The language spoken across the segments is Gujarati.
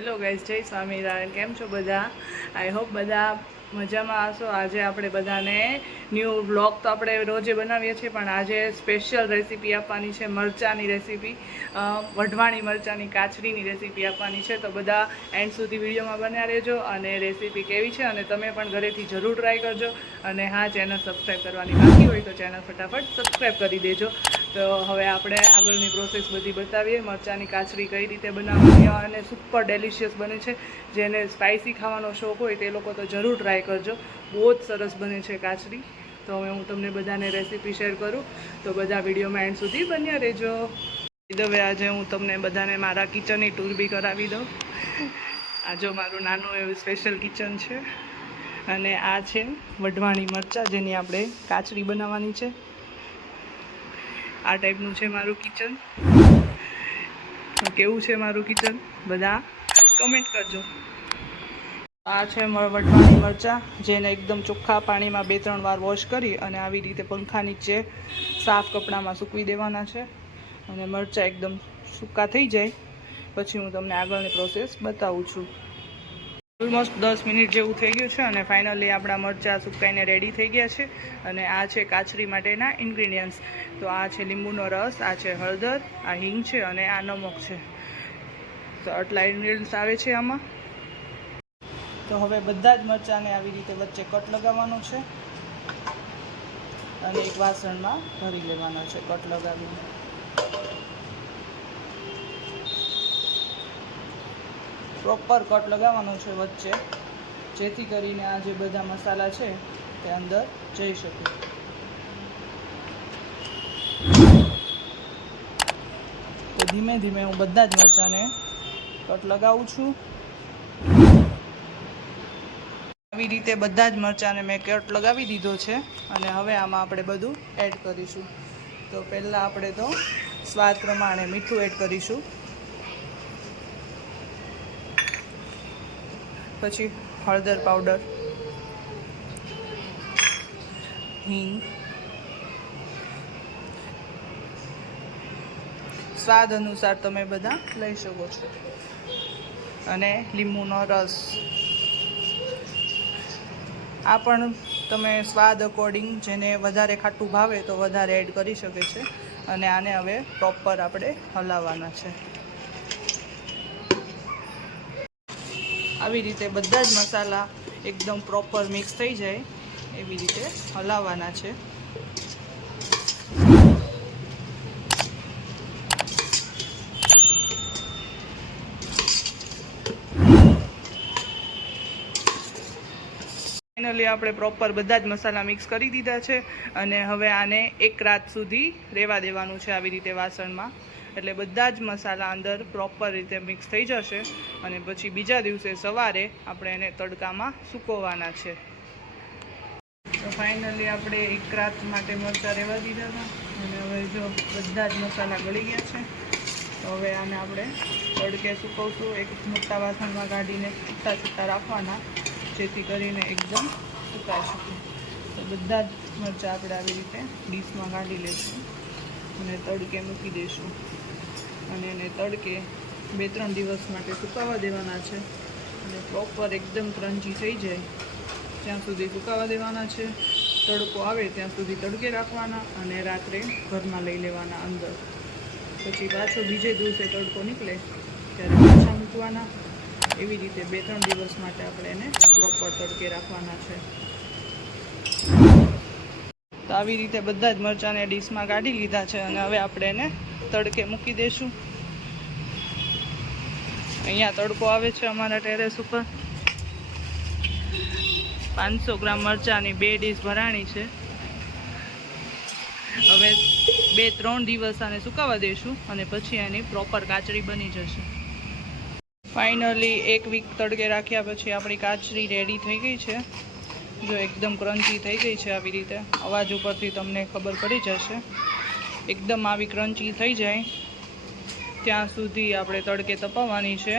હેલો ગાઈઝ, જય સ્વામિનારાયણ. કેમ છો બધા? આઈ હોપ બધા મજામાં હશો. આજે આપણે બધાને ન્યૂ બ્લોગ તો આપણે રોજે બનાવીએ છીએ, પણ આજે સ્પેશિયલ રેસીપી આપવાની છે. મરચાંની રેસીપી, વઢવાણી મરચાંની કાચરીની રેસીપી આપવાની છે. તો બધા એન્ડ સુધી વિડીયોમાં બન્યા રહેજો અને રેસીપી કેવી છે અને તમે પણ ઘરેથી જરૂર ટ્રાય કરજો. અને હા, ચેનલ સબસ્ક્રાઈબ કરવાની બાકી હોય તો ચેનલ ફટાફટ સબસ્ક્રાઈબ કરી દેજો. તો હવે આપણે આગળની પ્રોસેસ બધી બતાવીએ. મરચાંની કાચરી કઈ રીતે બનાવવાની અને સુપર ડેલિશિયસ બને છે. જેને સ્પાઇસી ખાવાનો શોખ હોય તે લોકો તો જરૂર ટ્રાય કરજો. બહુ જ સરસ બને છે કાચરી. તો હવે હું તમને બધાને રેસીપી શેર કરું, તો બધા વિડીયોમાં એન્ડ સુધી બન્યા રહેજો. હવે આજે હું તમને બધાને મારા કિચનની ટૂર બી કરાવી દઉં. આ જો મારું નાનું એવું સ્પેશિયલ કિચન છે અને આ છે વઢવાણી મરચાં, જેની આપણે કાચરી બનાવવાની છે. આ ટાઈપનું છે મારું કિચન. કેવું છે મારું કિચન બધા કમેન્ટ કરજો. આ છે વઢવાણી મરચાં, જેને એકદમ ચોખ્ખા પાણીમાં 2-3 વાર વોશ કરી અને આવી રીતે પંખા નીચે સાફ કપડામાં સૂકવી દેવાના છે. અને મરચાં એકદમ સૂકા થઈ જાય પછી હું તમને આગળની પ્રોસેસ બતાવું છું. ઓલમોસ્ટ 10 મિનિટ જેવું થઈ ગયું છે અને ફાઇનલી આપણા મરચાં સુકાઈને રેડી થઈ ગયા છે. અને આ છે કાચરી માટેના ઇન્ગ્રીડિયન્ટ્સ. તો આ છે લીંબુનો રસ, આ છે હળદર, આ હિંગ છે અને આ નમક છે. તો આટલા ઇન્ગ્રીડિયન્ટ્સ આવે છે આમાં. તો હવે બધા જ મરચાંને આવી રીતે વચ્ચે કટ લગાવવાનો છે અને એક વાસણમાં ભરી લેવાનો છે કટ લગાવીને. પ્રોપર કટ લગાવવાનો છે વચ્ચે, જેથી કરીને આ જે બધા મસાલા છે તે અંદર જઈ શકે. તો ધીમે ધીમે હું બધા જ મરચાંને કટ લગાવું છું. આવી રીતે બધા જ મરચાંને મેં કટ લગાવી દીધો છે અને હવે આમાં આપણે બધું એડ કરીશું. તો પહેલાં આપણે તો સ્વાદ પ્રમાણે મીઠું એડ કરીશું, પછી હળદર પાવડર, હિંગ, સ્વાદ અનુસાર તમે બધા લઈ શકો છો, અને લીંબુનો રસ. આ પણ તમે સ્વાદ અકોર્ડિંગ, જેને વધારે ખાટું ભાવે તો વધારે એડ કરી શકે છે. અને આને હવે પ્રોપર આપણે હલાવવાના છે. આવી રીતે બધા જ મસાલા એકદમ પ્રોપર મિક્સ થઈ જાય એવી રીતે હલાવવાના છે. ફાઇનલી આપણે પ્રોપર બધા જ મસાલા મિક્સ કરી દીધા છે અને હવે આને 1 રાત સુધી રહેવા દેવાનું છે આવી રીતે વાસણમાં. એટલે બધા જ મસાલા અંદર પ્રોપર રીતે મિક્સ થઈ જશે અને પછી બીજા દિવસે સવારે આપણે એને તડકામાં સૂકવવાના છે. તો ફાઇનલી આપણે 1 રાત માટે મરચાં રહેવા દીધા હતા અને હવે જો બધા જ મસાલા ગળી ગયા છે. તો હવે આને આપણે તડકે સૂકવશું. એક મોટા વાસણમાં કાઢીને છૂટા છૂટા રાખવાના, જેથી કરીને એકદમ સુકાઈ શકે. તો બધા જ મરચાં આપણે આવી રીતે ડીશમાં કાઢી લઈશું અને તડકે મૂકી દઈશું. અને એને તડકે 2-3 દિવસ માટે સુકાવા દેવાના છે. અને પ્રોપર એકદમ ક્રન્ચી થઈ જાય ત્યાં સુધી સુકાવા દેવાના છે. તડકો આવે ત્યાં સુધી તડકે રાખવાના અને રાત્રે ઘરમાં લઈ લેવાના અંદર. પછી પાછો બીજે દિવસે તડકો નીકળે ત્યારે પાછા મૂકવાના. એવી રીતે 2-3 દિવસ માટે આપણે એને પ્રોપર તડકે રાખવાના છે. તો આવી રીતે બધા જ મરચાંને ડીશમાં કાઢી લીધા છે અને હવે આપણે એને તડકે મૂકી દઈશું. અહીંયા તડકો આવે છે અમારા ટેરેસ ઉપર. 500 ગ્રામ મરચાંની 2 ડીશ ભરાણી છે. હવે 2-3 દિવસ આને સુકાવા દઈશું અને પછી એની પ્રોપર કાચરી બની જશે. ફાઇનલી 1 વીક તડકે રાખ્યા પછી આપણી કાચરી રેડી થઈ ગઈ છે. જો એકદમ ક્રન્ચી થઈ ગઈ છે. આવી રીતે અવાજ ઉપરથી તમને ખબર પડી જશે. એકદમ આવી ક્રન્ચી થઈ જાય ત્યાં સુધી આપણે તડકે તપાવવાની છે.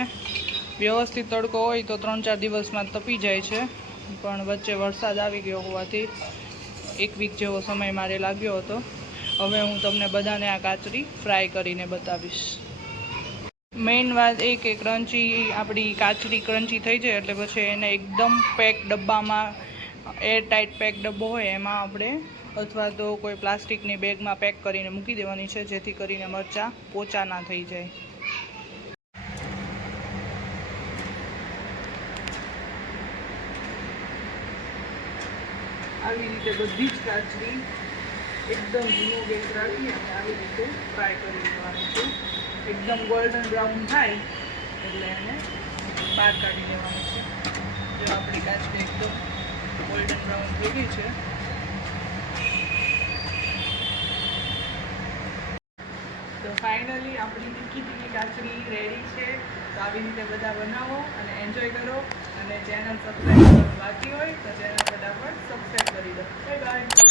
વ્યવસ્થિત તડકો હોય તો 3-4 દિવસમાં તપી જાય છે, પણ વચ્ચે વરસાદ આવી ગયો હોવાથી 1 વીક જેવો સમય મારે લાગ્યો હતો. હવે હું તમને બધાને આ કાચરી ફ્રાય કરીને બતાવીશ. મેઇન વાત એ કે ક્રન્ચી આપણી કાચરી ક્રન્ચી થઈ જાય એટલે પછી એને એકદમ પેક ડબ્બામાં એર ટાઈટ પેક ડબ્બો હોય એમાં આપણે અથવા તો કોઈ પ્લાસ્ટિકની બેગમાં પેક કરીને મૂકી દેવાની છે, જેથી કરીને મરચાં પોચા ના થઈ જાય. આવી રીતે બધી જ કાચરી એકદમ ધીમો ગેસ રાખી અને આવી રીતે ફ્રાય કરી દેવાની છે. એકદમ ગોલ્ડન બ્રાઉન થાય એટલે એને બહાર કાઢી દેવાનું છે. જો આપણી કાચરી એકદમ ગોલ્ડન બ્રાઉન થઈ ગઈ છે. તો ફાઇનલી આપણી તીખી તીખી કાચરી રેડી છે. તો આવી રીતે બધા બનાવો અને એન્જોય કરો. અને ચેનલ સબસ્ક્રાઈબ કરવાનું બાકી હોય તો ચેનલ ફટાફટ સબસ્ક્રાઈબ કરી દો. Bye bye.